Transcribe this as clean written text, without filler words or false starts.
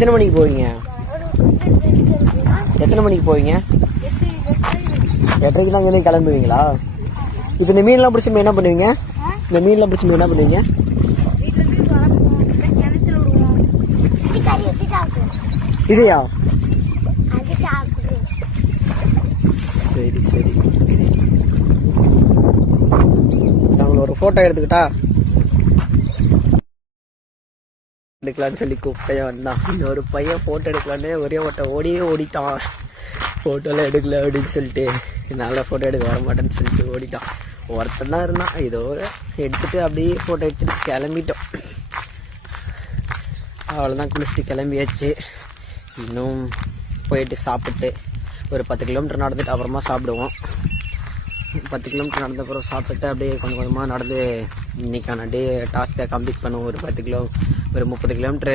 எத்தனை மணிக்கு போவீங்க? எத்தனை மணிக்கு போவீங்க? 8:30 தான் இங்கே கிளம்புவீங்களா? இப்போ இந்த மீன்லாம் பிடிச்சி என்ன பண்ணுவீங்க? இந்த மீன்லாம் பிடிச்சி என்ன பண்ணுவீங்க? இதையா? சரி சரி, நாங்கள் ஒரு ஃபோட்டோ எடுத்துக்கிட்டா எடுக்கலான்னு சொல்லி கூப்பிட்டே வந்தான். இன்னொரு பையன் ஃபோட்டோ எடுக்கலான்னு ஒரே ஓடிட்டான். ஃபோட்டோலாம் எடுக்கல அப்படின்னு சொல்லிட்டு, என்னால் ஃபோட்டோ எடுக்க வர மாட்டேன்னு சொல்லிட்டு ஓடிட்டான். ஒருத்தன் தான் இருந்தான். ஏதோ எடுத்துகிட்டு அப்படியே ஃபோட்டோ எடுத்துகிட்டு கிளம்பிட்டோம். அவ்வளோதான், குளிச்சுட்டு கிளம்பியாச்சு. இன்னும் போயிட்டு சாப்பிட்டு ஒரு 10 கிலோமீட்டர் நடந்துட்டு அப்புறமா சாப்பிடுவோம். 10 கிலோமீட்டர் நடந்த அப்புறம் சாப்பிட்டு அப்படியே கொஞ்சம் கொஞ்சமாக நடந்து இன்றைக்கான டாஸ்க்கை கம்ப்ளீட் பண்ணுவோம். ஒரு 30 கிலோமீட்டர்